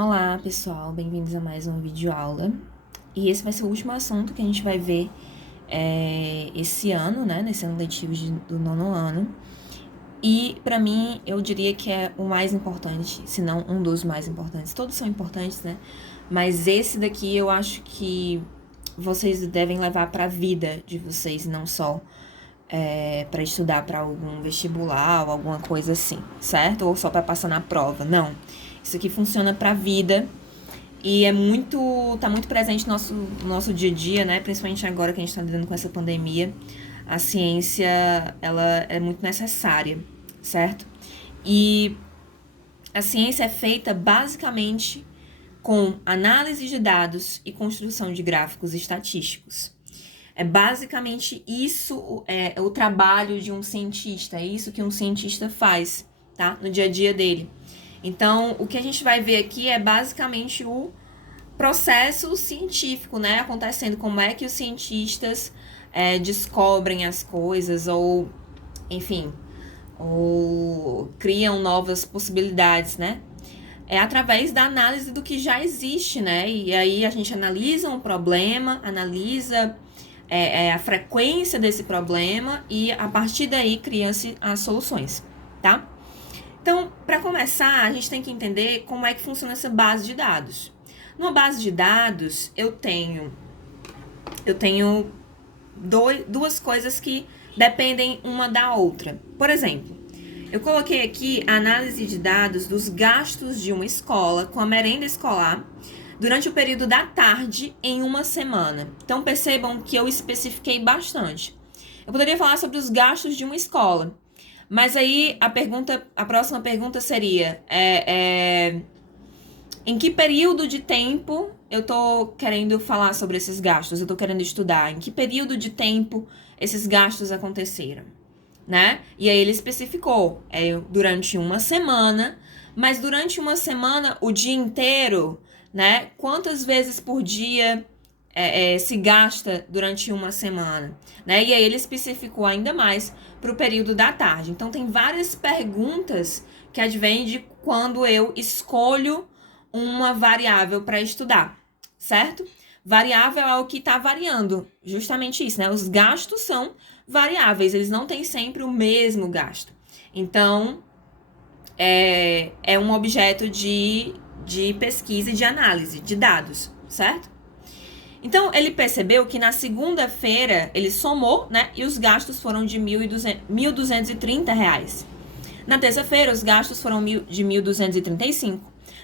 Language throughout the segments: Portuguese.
Olá, pessoal, bem-vindos a mais um vídeo aula. E esse vai ser o último assunto que a gente vai ver esse ano, né, nesse ano letivo do nono ano. E, pra mim, eu diria que é o mais importante, se não um dos mais importantes. Todos são importantes, né? Mas esse daqui eu acho que vocês devem levar pra vida de vocês, não só pra estudar pra algum vestibular ou alguma coisa assim, certo? Ou só pra passar na prova. Não. Isso aqui funciona pra vida. E tá muito presente no nosso dia a dia, né? Principalmente agora que a gente está lidando com essa pandemia. A ciência, ela é muito necessária, certo? E a ciência é feita basicamente com análise de dados e construção de gráficos estatísticos. É basicamente isso o trabalho de um cientista, é isso que um cientista faz, tá? No dia a dia dele. Então, o que a gente vai ver aqui é basicamente o processo científico, né? Acontecendo, como é que os cientistas descobrem as coisas ou, enfim, ou criam novas possibilidades, né? É através da análise do que já existe, né? E aí a gente analisa um problema, analisa a frequência desse problema e a partir daí cria-se as soluções, tá? Então, para começar, a gente tem que entender como é que funciona essa base de dados. Numa base de dados, eu tenho duas coisas que dependem uma da outra. Por exemplo, eu coloquei aqui a análise de dados dos gastos de uma escola com a merenda escolar durante o período da tarde em uma semana. Então, percebam que eu especifiquei bastante. Eu poderia falar sobre os gastos de uma escola, mas aí a próxima pergunta seria: em que período de tempo eu tô querendo falar sobre esses gastos? Eu tô querendo estudar em que período de tempo esses gastos aconteceram, né? E aí ele especificou, durante uma semana, mas durante uma semana, o dia inteiro, né? Quantas vezes por dia se gasta durante uma semana, né? E aí ele especificou ainda mais para o período da tarde. Então tem várias perguntas que advêm de quando eu escolho uma variável para estudar, certo? Variável é o que está variando, justamente isso, né? Os gastos são variáveis, eles não têm sempre o mesmo gasto. Então, é um objeto de pesquisa e de análise de dados, certo? Então, ele percebeu que na segunda-feira ele somou, né? E os gastos foram de R$ 1.230. Na terça-feira, os gastos foram de 1.235.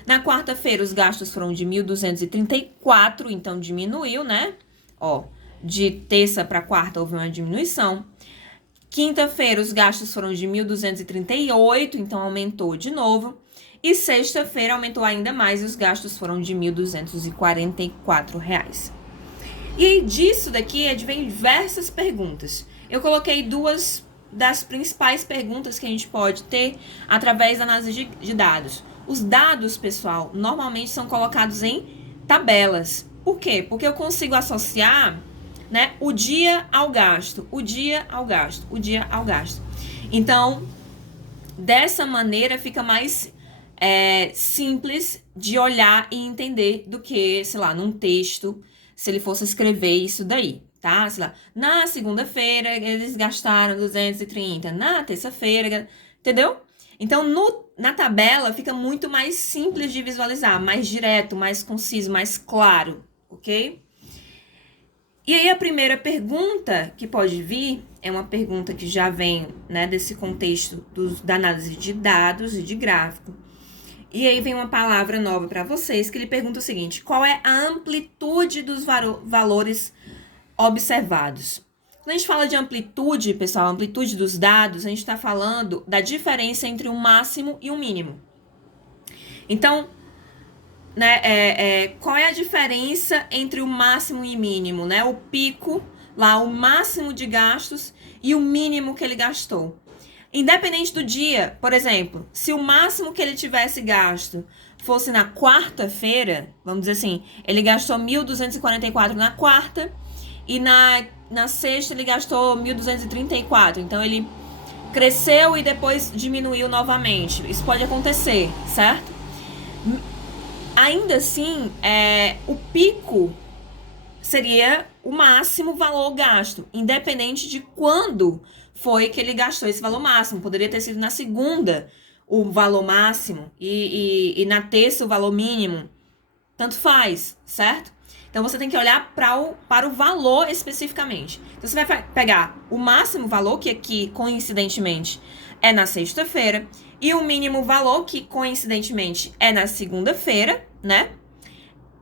Na quarta-feira, os gastos foram de 1.234, então diminuiu, né? Ó, de terça para quarta houve uma diminuição. Quinta-feira, os gastos foram de 1.238, então aumentou de novo. E sexta-feira aumentou ainda mais e os gastos foram de R$ 1.244. E aí disso daqui advém diversas perguntas. Eu coloquei duas das principais perguntas que a gente pode ter através da análise de dados. Os dados, pessoal, normalmente são colocados em tabelas. Por quê? Porque eu consigo associar, né, o dia ao gasto, o dia ao gasto, o dia ao gasto. Então, dessa maneira fica mais simples de olhar e entender do que, sei lá, num texto, se ele fosse escrever isso daí, tá? Sei lá, na segunda-feira eles gastaram 230, na terça-feira, entendeu? Então, na tabela fica muito mais simples de visualizar, mais direto, mais conciso, mais claro, ok? E aí a primeira pergunta que pode vir é uma pergunta que já vem, né, desse contexto da análise de dados e de gráfico. E aí vem uma palavra nova para vocês que ele pergunta o seguinte: qual é a amplitude dos valores observados? Quando a gente fala de amplitude, pessoal, amplitude dos dados, a gente está falando da diferença entre um máximo e um mínimo. Então, né, qual é a diferença entre o máximo e o mínimo, né? O pico, lá, o máximo de gastos e o mínimo que ele gastou. Independente do dia, por exemplo, se o máximo que ele tivesse gasto fosse na quarta-feira, vamos dizer assim, ele gastou 1.244 na quarta e na sexta ele gastou 1.234. Então, ele cresceu e depois diminuiu novamente. Isso pode acontecer, certo? Ainda assim, o pico seria o máximo valor gasto, independente de quando foi que ele gastou esse valor máximo. Poderia ter sido na segunda o valor máximo e na terça o valor mínimo. Tanto faz, certo? Então você tem que olhar para o valor especificamente. Então você vai pegar o máximo valor, que aqui coincidentemente é na sexta-feira, e o mínimo valor, que coincidentemente é na segunda-feira, né?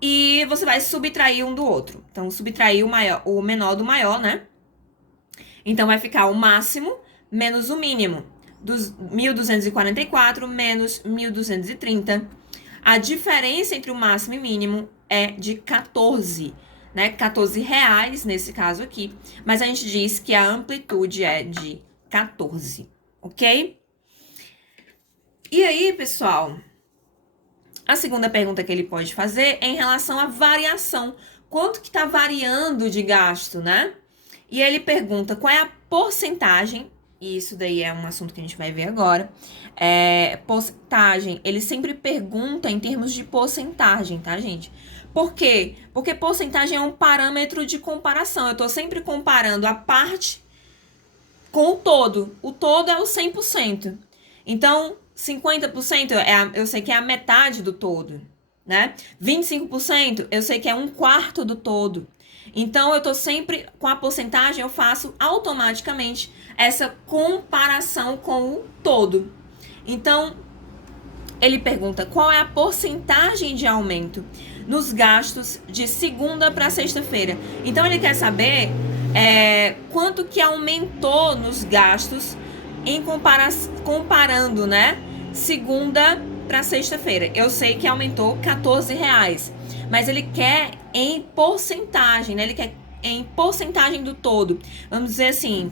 E você vai subtrair um do outro. Então, subtrair o menor do maior, né? Então, vai ficar o máximo menos o mínimo. Dos 1.244 menos 1.230. A diferença entre o máximo e mínimo é de 14, né? 14 reais nesse caso aqui. Mas a gente diz que a amplitude é de 14, ok? E aí, pessoal, a segunda pergunta que ele pode fazer é em relação à variação. Quanto que está variando de gasto, né? E ele pergunta qual é a porcentagem, e isso daí é um assunto que a gente vai ver agora. Porcentagem, ele sempre pergunta em termos de porcentagem, tá, gente? Por quê? Porque porcentagem é um parâmetro de comparação. Eu tô sempre comparando a parte com o todo. O todo é o 100%. Então, 50% eu sei que é a metade do todo, né? 25% eu sei que é um quarto do todo. Então, eu tô sempre com a porcentagem, eu faço automaticamente essa comparação com o todo. Então, ele pergunta qual é a porcentagem de aumento nos gastos de segunda para sexta-feira. Então, ele quer saber quanto que aumentou nos gastos comparando, né? Segunda para sexta-feira. Eu sei que aumentou 14 reais. Mas ele quer em porcentagem, né? Ele quer em porcentagem do todo. Vamos dizer assim.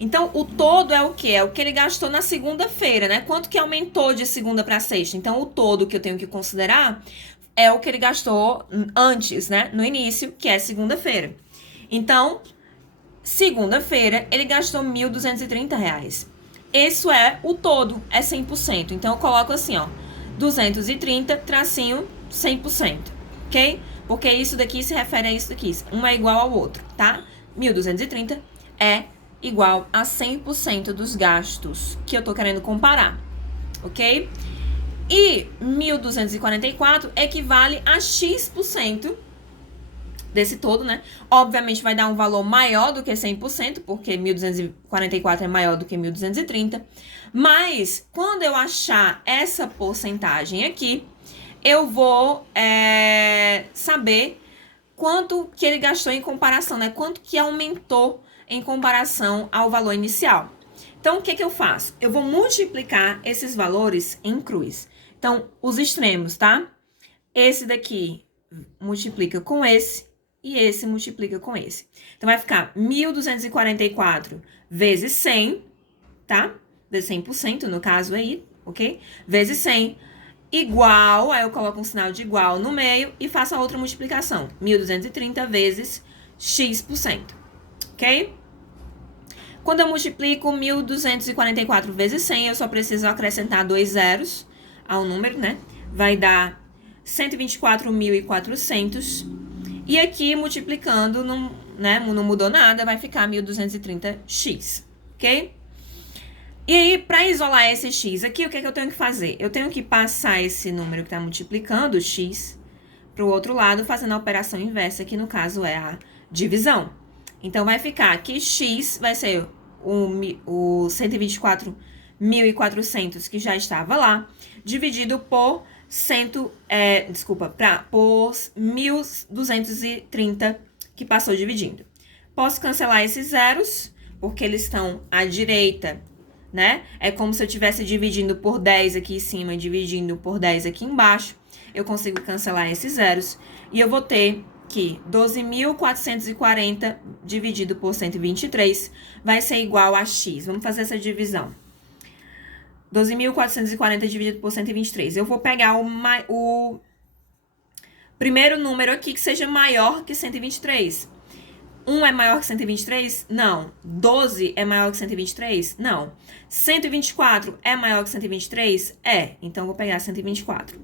Então, o todo é o quê? É o que ele gastou na segunda-feira, né? Quanto que aumentou de segunda para sexta? Então, o todo que eu tenho que considerar é o que ele gastou antes, né? No início, que é segunda-feira. Então, segunda-feira, ele gastou R$ 1.230. Isso é o todo, é 100%. Então, eu coloco assim, ó, 230, tracinho, 100%, ok? Porque isso daqui se refere a isso daqui. Um é igual ao outro, tá? 1.230 é igual a 100% dos gastos que eu tô querendo comparar, ok? E 1.244 equivale a X% desse todo, né? Obviamente vai dar um valor maior do que 100%, porque 1.244 é maior do que 1.230. Mas, quando eu achar essa porcentagem aqui, eu vou saber quanto que ele gastou em comparação, né? Quanto que aumentou em comparação ao valor inicial. Então, o que eu faço? Eu vou multiplicar esses valores em cruz. Então, os extremos, tá? Esse daqui multiplica com esse e esse multiplica com esse. Então, vai ficar 1.244 vezes 100, tá? Vezes 100% no caso aí, ok? Vezes 100 igual, aí eu coloco um sinal de igual no meio e faço a outra multiplicação. 1.230 vezes X%, ok? Quando eu multiplico 1.244 vezes 100, eu só preciso acrescentar 2 zeros ao número, né? Vai dar 124.400. E aqui, multiplicando, não mudou nada, vai ficar 1.230x, ok? E aí, para isolar esse x aqui, o que eu tenho que fazer? Eu tenho que passar esse número que está multiplicando, x, para o outro lado, fazendo a operação inversa, que no caso é a divisão. Então, vai ficar que x vai ser o 124.400 que já estava lá, dividido por 1.230 que passou dividindo. Posso cancelar esses zeros, porque eles estão à direita, né? É como se eu estivesse dividindo por 10 aqui em cima e dividindo por 10 aqui embaixo. Eu consigo cancelar esses zeros. E eu vou ter que 12.440 dividido por 123 vai ser igual a x. Vamos fazer essa divisão. 12.440 dividido por 123. Eu vou pegar o primeiro número aqui que seja maior que 123. 1 é maior que 123? Não. 12 é maior que 123? Não. 124 é maior que 123? É. Então, eu vou pegar 124.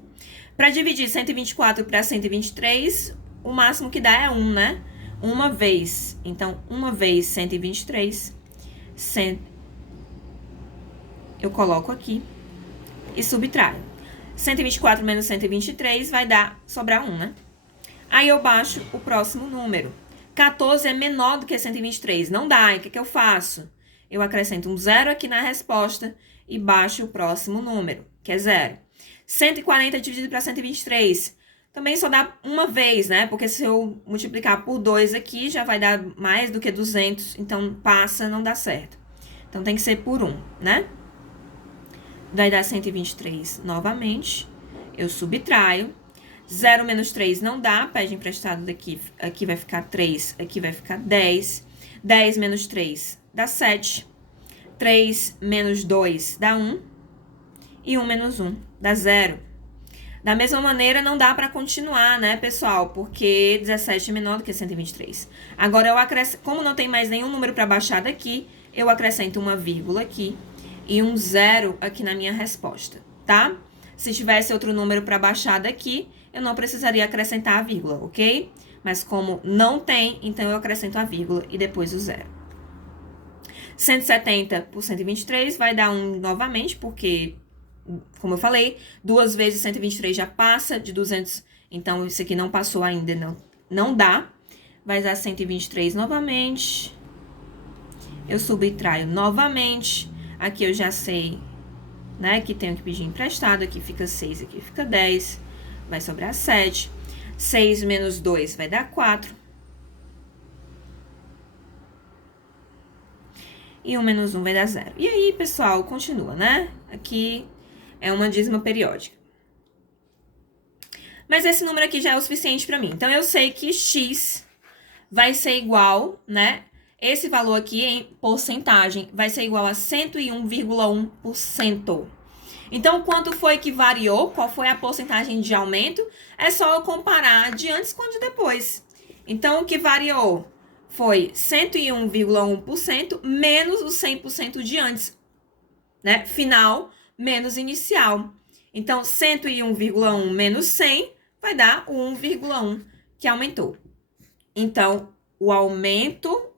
Para dividir 124 para 123, o máximo que dá é 1, né? Uma vez. Então, 1 vezes 123, eu coloco aqui e subtraio. 124 menos 123 vai sobrar 1, né? Aí eu baixo o próximo número. 14 é menor do que 123. Não dá. E o que eu faço? Eu acrescento um 0 aqui na resposta e baixo o próximo número, que é 0. 140 dividido para 123. Também só dá uma vez, né? Porque se eu multiplicar por 2 aqui, já vai dar mais do que 200. Então, passa, não dá certo. Então, tem que ser por 1, né? Vai dar 123 novamente. Eu subtraio. 0 menos 3 não dá, pede emprestado daqui. Aqui vai ficar 3, aqui vai ficar 10. 10 menos 3 dá 7. 3 menos 2 dá 1. E 1 menos 1 dá 0. Da mesma maneira, não dá para continuar, né, pessoal? Porque 17 é menor do que 123. Agora, eu acrescento, como não tem mais nenhum número para baixar daqui, eu acrescento uma vírgula aqui e um 0 aqui na minha resposta, tá? Se tivesse outro número para baixar daqui, eu não precisaria acrescentar a vírgula, ok? Mas como não tem, então eu acrescento a vírgula e depois o 0. 170 por 123 vai dar 1 novamente, porque, como eu falei, 2 vezes 123 já passa de 200, então isso aqui não passou ainda, não dá. Vai dar 123 novamente. Eu subtraio novamente. Aqui eu já sei, né, que tenho que pedir emprestado. Aqui fica 6, aqui fica 10. Vai sobrar 7. 6 menos 2 vai dar 4. E 1 menos 1 vai dar 0. E aí, pessoal, continua, né? Aqui é uma dízima periódica. Mas esse número aqui já é o suficiente para mim. Então, eu sei que x vai ser igual, né? Esse valor aqui em porcentagem vai ser igual a 101,1%. Então, quanto foi que variou? Qual foi a porcentagem de aumento? É só eu comparar de antes com de depois. Então, o que variou foi 101,1% menos o 100% de antes, né? Final menos inicial. Então, 101,1 menos 100 vai dar o 1,1 que aumentou. Então, o aumento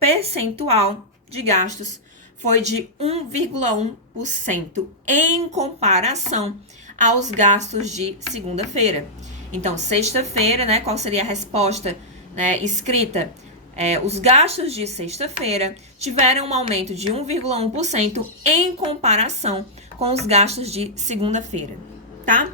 percentual de gastos foi de 1,1% em comparação aos gastos de segunda-feira. Então, sexta-feira, né? Qual seria a resposta, né, escrita? Os gastos de sexta-feira tiveram um aumento de 1,1% em comparação com os gastos de segunda-feira, tá?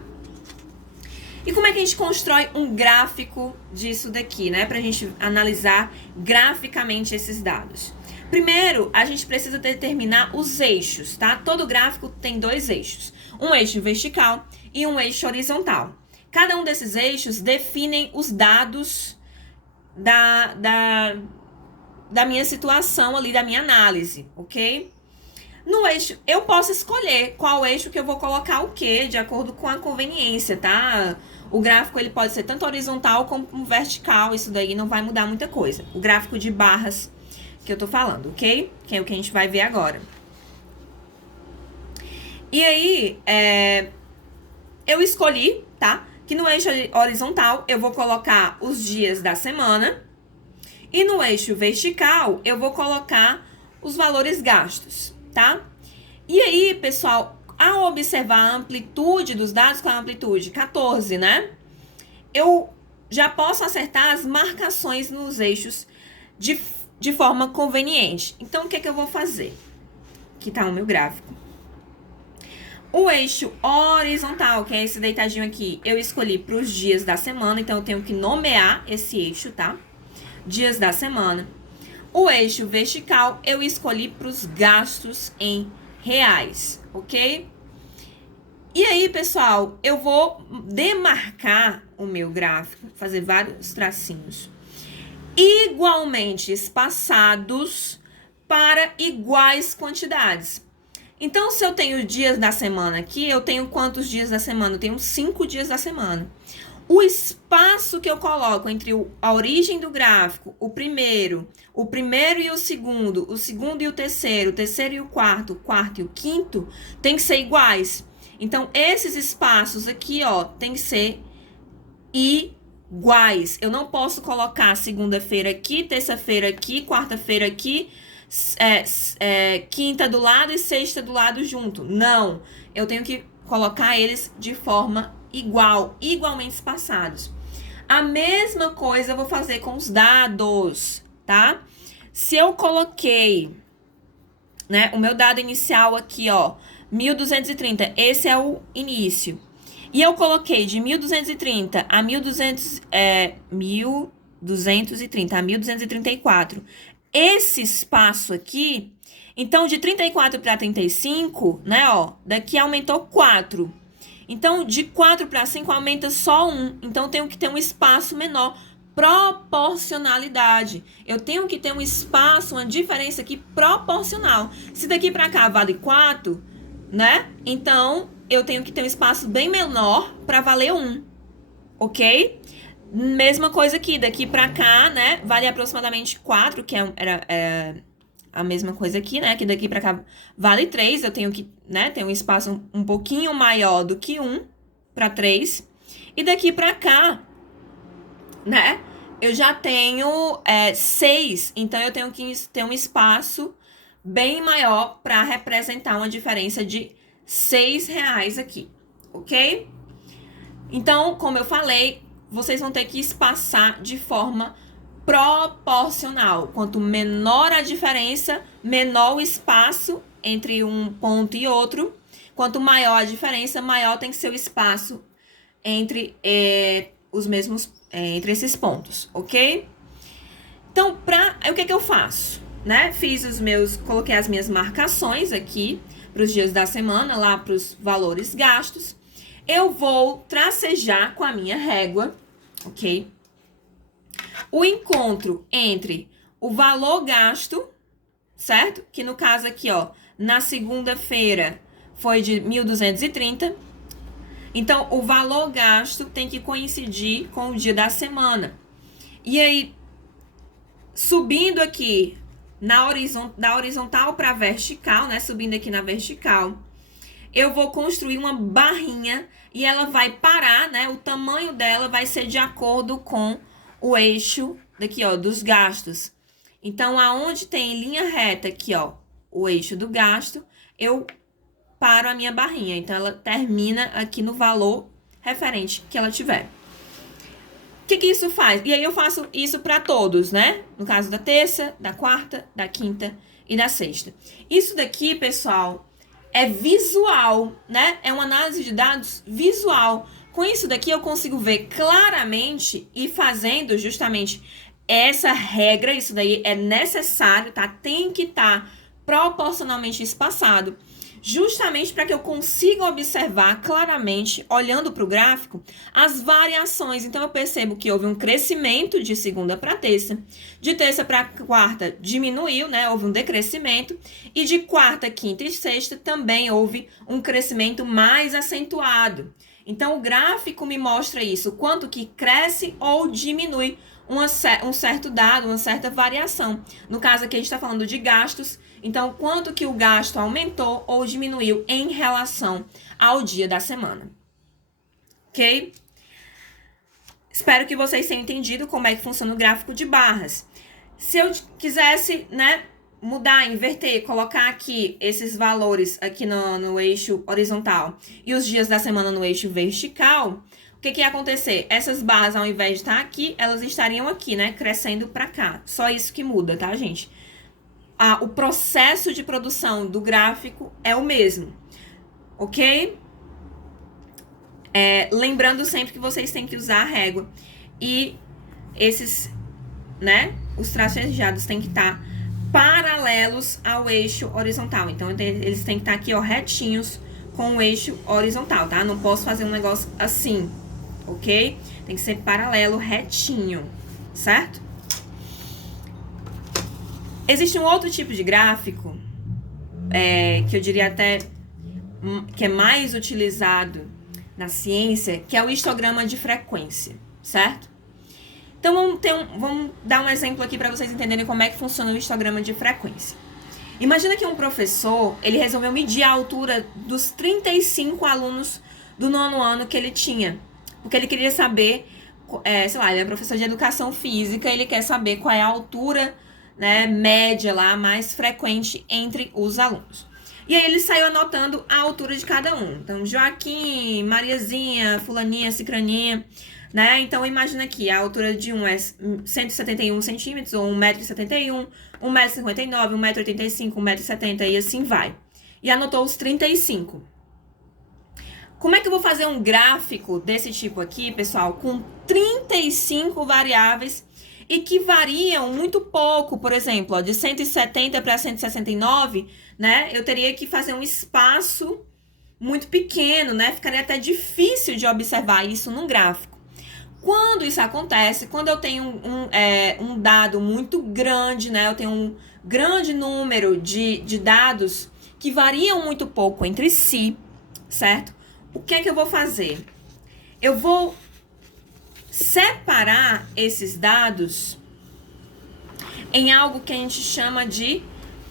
E como é que a gente constrói um gráfico disso daqui, né? Pra gente analisar graficamente esses dados. Primeiro, a gente precisa determinar os eixos, tá? Todo gráfico tem 2 eixos. Um eixo vertical e um eixo horizontal. Cada um desses eixos definem os dados da minha situação ali, da minha análise, ok? No eixo, eu posso escolher qual eixo que eu vou colocar o quê, de acordo com a conveniência, tá? O gráfico, ele pode ser tanto horizontal como vertical, isso daí não vai mudar muita coisa. O gráfico de barras que eu tô falando, ok? Que é o que a gente vai ver agora. E aí, eu escolhi, tá? Que no eixo horizontal eu vou colocar os dias da semana. E no eixo vertical eu vou colocar os valores gastos, tá? E aí, pessoal, ao observar a amplitude dos dados, qual é a amplitude? 14, né? Eu já posso acertar as marcações nos eixos de forma conveniente. Então, o que é que eu vou fazer? Aqui tá o meu gráfico. O eixo horizontal, que é esse deitadinho aqui, eu escolhi para os dias da semana, então eu tenho que nomear esse eixo, tá? Dias da semana. O eixo vertical, eu escolhi para os gastos em reais, ok? E aí, pessoal, eu vou demarcar o meu gráfico, fazer vários tracinhos igualmente espaçados para iguais quantidades. Então, se eu tenho dias da semana aqui, eu tenho quantos dias da semana? Eu tenho 5 dias da semana. O espaço que eu coloco entre a origem do gráfico, o primeiro e o segundo e o terceiro e o quarto e o quinto, tem que ser iguais. Então, esses espaços aqui, ó, tem que ser iguais. Eu não posso colocar segunda-feira aqui, terça-feira aqui, quarta-feira aqui, quinta do lado e sexta do lado junto. Não, eu tenho que colocar eles de forma igualmente espaçados. A mesma coisa eu vou fazer com os dados, tá? Se eu coloquei, né, o meu dado inicial aqui, ó, 1230, esse é o início. E eu coloquei de 1230 a 1230 a 1234 esse espaço aqui. Então, de 34 para 35, né, ó, daqui aumentou 4. Então, de 4 para 5 aumenta só 1. Então, eu tenho que ter um espaço menor. Proporcionalidade. Eu tenho que ter um espaço, uma diferença aqui proporcional. Se daqui para cá vale 4, né? Então, eu tenho que ter um espaço bem menor para valer 1. Ok? Mesma coisa aqui. Daqui para cá, né? Vale aproximadamente 4, que era a mesma coisa aqui, né? Que daqui pra cá vale 3. Eu tenho que, né, ter um espaço um pouquinho maior do que 1 para 3. E daqui pra cá, né? Eu já tenho 6. Então, eu tenho que ter um espaço bem maior para representar uma diferença de R$6 aqui. Ok? Então, como eu falei, vocês vão ter que espaçar de forma proporcional. Quanto menor a diferença, menor o espaço entre um ponto e outro. Quanto maior a diferença, maior tem que ser o espaço entre entre esses pontos, ok? Então, o que eu faço? Né? Coloquei as minhas marcações aqui para os dias da semana, lá para os valores gastos. Eu vou tracejar com a minha régua, ok? O encontro entre o valor gasto, certo? Que no caso aqui, ó, na segunda-feira foi de 1.230. Então, o valor gasto tem que coincidir com o dia da semana. E aí, subindo aqui da horizontal para vertical, né? Subindo aqui na vertical, eu vou construir uma barrinha e ela vai parar, né? O tamanho dela vai ser de acordo com o eixo daqui, ó, dos gastos. Então, aonde tem linha reta aqui, ó, o eixo do gasto, eu paro a minha barrinha. Então, ela termina aqui no valor referente que ela tiver. O que isso faz? E aí, eu faço isso para todos, né? No caso da terça, da quarta, da quinta e da sexta. Isso daqui, pessoal, é visual, né? É uma análise de dados visual. Com isso daqui, eu consigo ver claramente e fazendo justamente essa regra. Isso daí é necessário, tá? Tem que estar proporcionalmente espaçado, justamente para que eu consiga observar claramente, olhando para o gráfico, as variações. Então, eu percebo que houve um crescimento de segunda para terça, de terça para quarta diminuiu, né? Houve um decrescimento, e de quarta, quinta e sexta também houve um crescimento mais acentuado. Então, o gráfico me mostra isso, quanto que cresce ou diminui um certo dado, uma certa variação. No caso aqui, a gente está falando de gastos. Então, quanto que o gasto aumentou ou diminuiu em relação ao dia da semana. Ok? Espero que vocês tenham entendido como é que funciona o gráfico de barras. Se eu quisesse, né, mudar, inverter, colocar aqui esses valores aqui no eixo horizontal e os dias da semana no eixo vertical, o que ia acontecer? Essas barras, ao invés de estar aqui, elas estariam aqui, né, crescendo para cá. Só isso que muda, tá, gente? O processo de produção do gráfico é o mesmo, ok? Lembrando sempre que vocês têm que usar a régua. E esses, né, os tracejados têm que estar paralelos ao eixo horizontal. Então, eles têm que estar aqui, ó, retinhos com o eixo horizontal, tá? Não posso fazer um negócio assim, ok? Tem que ser paralelo, retinho, certo? Existe um outro tipo de gráfico, que eu diria até que é mais utilizado na ciência, que é o histograma de frequência, certo? Então, vamos dar um exemplo aqui para vocês entenderem como é que funciona o histograma de frequência. Imagina que um professor, ele resolveu medir a altura dos 35 alunos do 9º ano que ele tinha. Porque ele queria saber, sei lá, ele é professor de educação física, ele quer saber qual é a altura, né, média lá, mais frequente entre os alunos. E aí ele saiu anotando a altura de cada um. Então, Joaquim, Mariazinha, fulaninha, cicraninha, né? Então, imagina aqui, a altura de um é 171 centímetros, ou 1,71 m, 1,59 m, 1,85 m, 1,70 m, e assim vai. E anotou os 35. Como é que eu vou fazer um gráfico desse tipo aqui, pessoal, com 35 variáveis e que variam muito pouco? Por exemplo, ó, de 170 para 169, né? Eu teria que fazer um espaço muito pequeno, né? Ficaria até difícil de observar isso num gráfico. Quando isso acontece, quando eu tenho um dado muito grande, né? Eu tenho um grande número de dados que variam muito pouco entre si, certo? O que é que eu vou fazer? Eu vou separar esses dados em algo que a gente chama de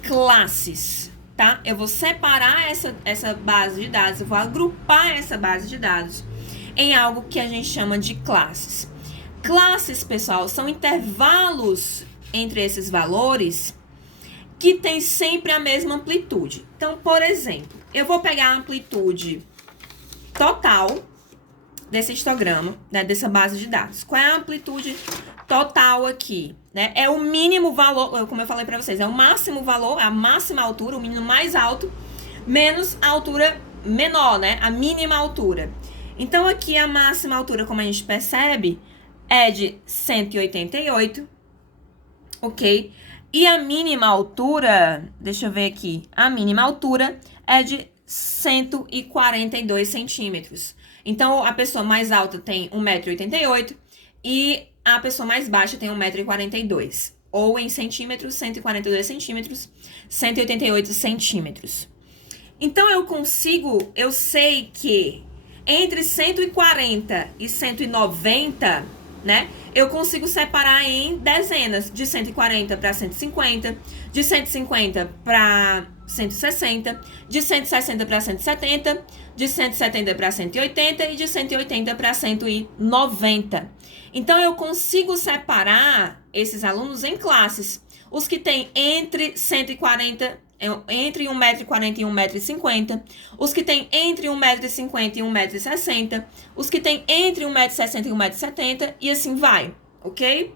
classes, tá? Eu vou separar essa base de dados, eu vou agrupar essa base de dados em algo que a gente chama de classes. Classes, pessoal, são intervalos entre esses valores que tem sempre a mesma amplitude. Então, por exemplo, eu vou pegar a amplitude total desse histograma, né, dessa base de dados. Qual é a amplitude total aqui? Né? É o mínimo valor, como eu falei para vocês, é o máximo valor, a máxima altura, o mínimo mais alto, menos a altura menor, né? A mínima altura. Então, aqui a máxima altura, como a gente percebe, é de 188, ok? E a mínima altura, deixa eu ver aqui, a mínima altura é de 142 centímetros. Então, a pessoa mais alta tem 1,88 m e a pessoa mais baixa tem 1,42 m. Ou em centímetros, 142 centímetros, 188 centímetros. Então, eu sei que entre 140 e 190, né? Eu consigo separar em dezenas, de 140 para 150, de 150 para 160, de 160 para 170, de 170 para 180 e de 180 para 190. Então, eu consigo separar esses alunos em classes. Os que têm entre 140, entre 1,40 m e 1,50 m, os que têm entre 1,50 m e 1,60 m, os que têm entre 1,60 m e 1,70 m, e assim vai, ok?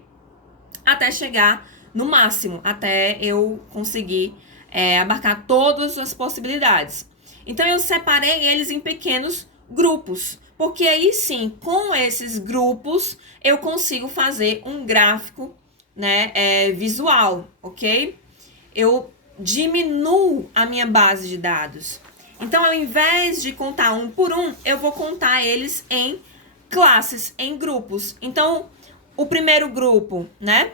Até chegar no máximo, até eu conseguir abarcar todas as possibilidades. Então, eu separei eles em pequenos grupos, porque aí sim, com esses grupos, eu consigo fazer um gráfico, né, visual, ok? Eu diminuo a minha base de dados. Então, ao invés de contar um por um, eu vou contar eles em classes, em grupos. Então, o primeiro grupo, né,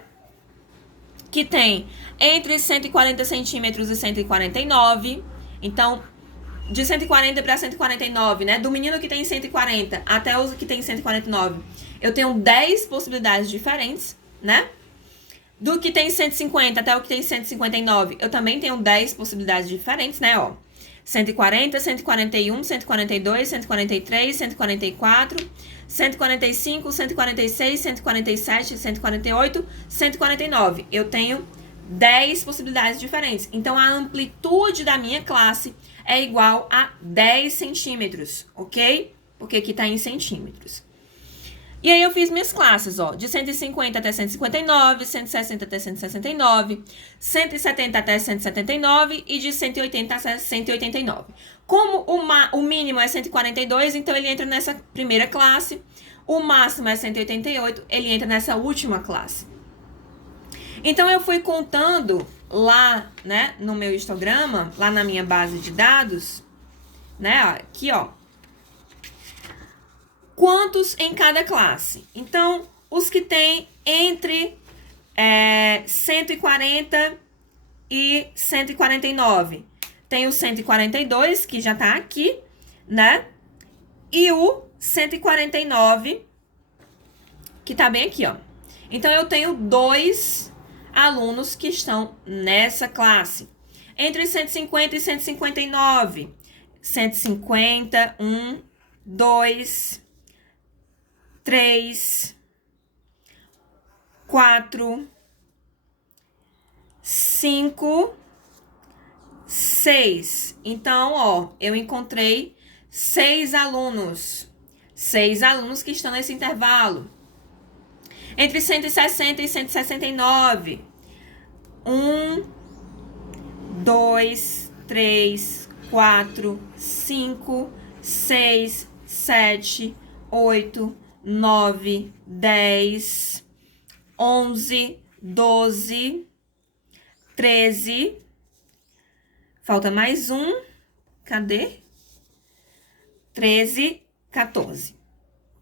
que tem entre 140 centímetros e 149. Então, de 140 para 149, né, do menino que tem 140 até os que tem 149, eu tenho 10 possibilidades diferentes, né? Do que tem 150 até o que tem 159, eu também tenho 10 possibilidades diferentes, né, ó. 140, 141, 142, 143, 144, 145, 146, 147, 148, 149. Eu tenho 10 possibilidades diferentes. Então, a amplitude da minha classe é igual a 10 centímetros, ok? Porque aqui tá em centímetros. E aí eu fiz minhas classes, ó, de 150 até 159, 160 até 169, 170 até 179 e de 180 até 189. Como o mínimo é 142, então ele entra nessa primeira classe. O máximo é 188, ele entra nessa última classe. Então, eu fui contando lá, né, no meu histograma, lá na minha base de dados, né, aqui, ó, quantos em cada classe. Então, os que tem entre 140 e 149. Tem o 142, que já tá aqui, né? E o 149, que tá bem aqui, ó. Então, eu tenho 2 alunos que estão nessa classe. Entre 150 e 159. 150, 1, 2, 3, 4, 5, 6. Então, ó, eu encontrei 6 alunos. 6 alunos que estão nesse intervalo. Entre 160 e 169. 1, 2, 3, 4, 5, 6, 7, 8, 9, 10, 11, 12, 13. Falta mais um. Cadê? 13, 14.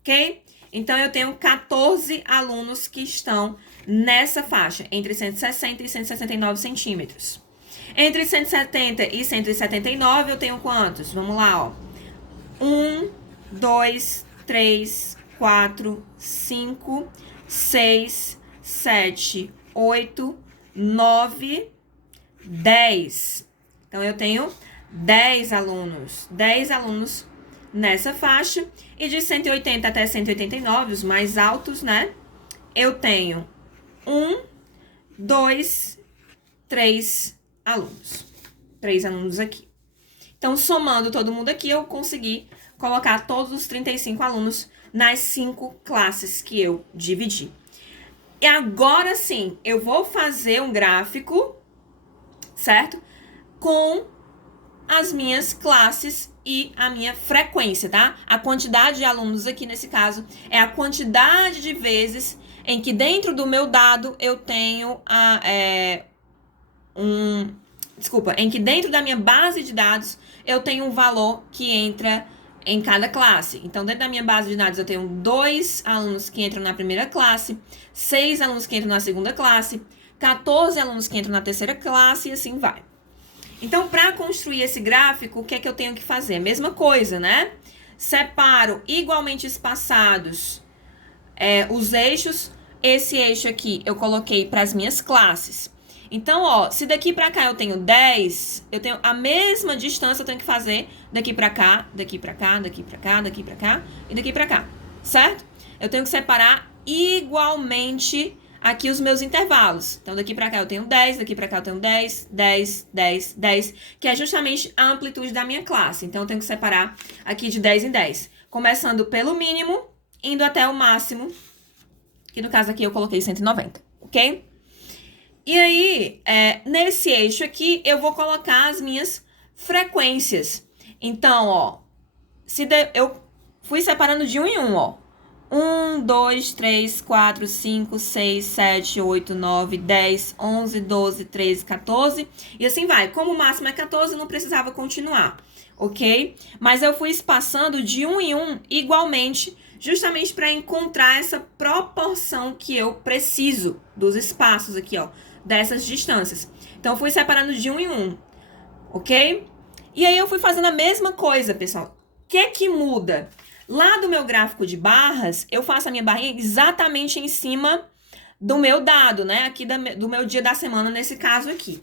Ok? Então, eu tenho 14 alunos que estão nessa faixa, entre 160 e 169 centímetros. Entre 170 e 179, eu tenho quantos? Vamos lá, ó. 1, 2, 3, 4, 5, 6, 7, 8, 9, 10. Então, eu tenho 10 alunos. 10 alunos nessa faixa. E de 180 até 189, os mais altos, né? Eu tenho 1, 2, 3 alunos. 3 alunos aqui. Então, somando todo mundo aqui, eu consegui colocar todos os 35 alunos nas 5 classes que eu dividi. E agora sim, eu vou fazer um gráfico, certo? Com as minhas classes e a minha frequência, tá? A quantidade de alunos aqui, nesse caso, é a quantidade de vezes em que dentro do meu dado eu tenho em que dentro da minha base de dados eu tenho um valor que entra em cada classe. Então, dentro da minha base de dados eu tenho 2 alunos que entram na primeira classe, 6 alunos que entram na segunda classe, 14 alunos que entram na terceira classe e assim vai. Então, para construir esse gráfico, o que é que eu tenho que fazer? Mesma coisa, né? Separo igualmente espaçados os eixos. Esse eixo aqui eu coloquei para as minhas classes. Então, ó, se daqui para cá eu tenho 10, eu tenho a mesma distância, eu tenho que fazer daqui para cá, daqui para cá, daqui para cá, daqui para cá e daqui para cá, certo? Eu tenho que separar igualmente aqui os meus intervalos. Então, daqui para cá eu tenho 10, daqui para cá eu tenho 10, 10, 10, 10, que é justamente a amplitude da minha classe. Então, eu tenho que separar aqui de 10 em 10. Começando pelo mínimo, indo até o máximo, que no caso aqui eu coloquei 190, ok? E aí, nesse eixo aqui, eu vou colocar as minhas frequências. Então, ó, eu fui separando de um em um, ó. 1, 2, 3, 4, 5, 6, 7, 8, 9, 10, 11, 12, 13, 14. E assim vai. Como o máximo é 14, eu não precisava continuar, ok? Mas eu fui espaçando de um em um igualmente, justamente para encontrar essa proporção que eu preciso dos espaços aqui, ó, dessas distâncias. Então, eu fui separando de um em um, ok? E aí, eu fui fazendo a mesma coisa, pessoal. O que é que muda? Lá do meu gráfico de barras, eu faço a minha barrinha exatamente em cima do meu dado, né? Aqui do meu dia da semana, nesse caso aqui.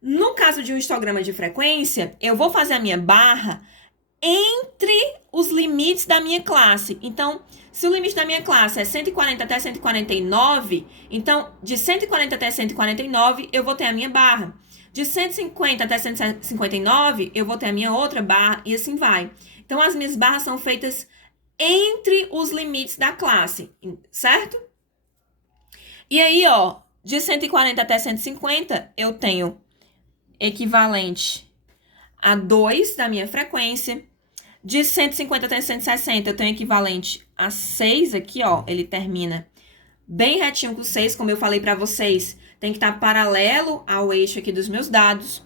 No caso de um histograma de frequência, eu vou fazer a minha barra entre os limites da minha classe. Então, se o limite da minha classe é 140 até 149, então, de 140 até 149, eu vou ter a minha barra. De 150 até 159, eu vou ter a minha outra barra, e assim vai. Então, as minhas barras são feitas entre os limites da classe, certo? E aí, ó, de 140 até 150, eu tenho equivalente a 2 da minha frequência. De 150 até 160, eu tenho equivalente a 6 aqui, ó. Ele termina bem retinho com 6, como eu falei para vocês. Tem que estar paralelo ao eixo aqui dos meus dados.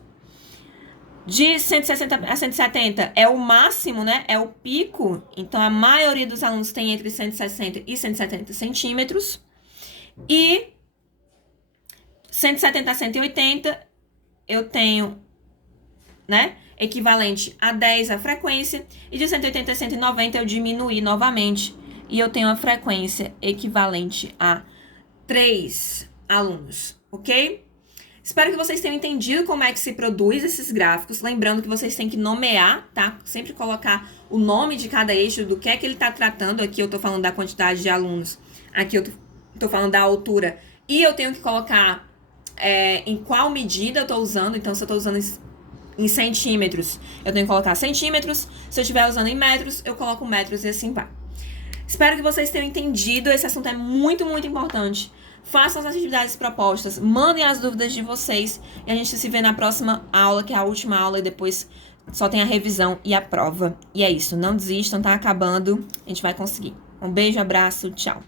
De 160 a 170 é o máximo, né? É o pico. Então, a maioria dos alunos tem entre 160 e 170 centímetros. E 170 a 180, eu tenho, né? equivalente a 10 a frequência, e de 180 a 190 eu diminuí novamente, e eu tenho a frequência equivalente a 3 alunos, ok? Espero que vocês tenham entendido como é que se produz esses gráficos. Lembrando que vocês têm que nomear, tá? Sempre colocar o nome de cada eixo, do que é que ele está tratando. Aqui eu tô falando da quantidade de alunos, aqui eu tô falando da altura. E eu tenho que colocar em qual medida eu tô usando. Então, se eu tô usando em centímetros, eu tenho que colocar centímetros. Se eu estiver usando em metros, eu coloco metros e assim vai. Espero que vocês tenham entendido. Esse assunto é muito, muito importante. Façam as atividades propostas, mandem as dúvidas de vocês e a gente se vê na próxima aula, que é a última aula, e depois só tem a revisão e a prova. E é isso, não desistam, tá acabando, a gente vai conseguir. Um beijo, abraço, tchau.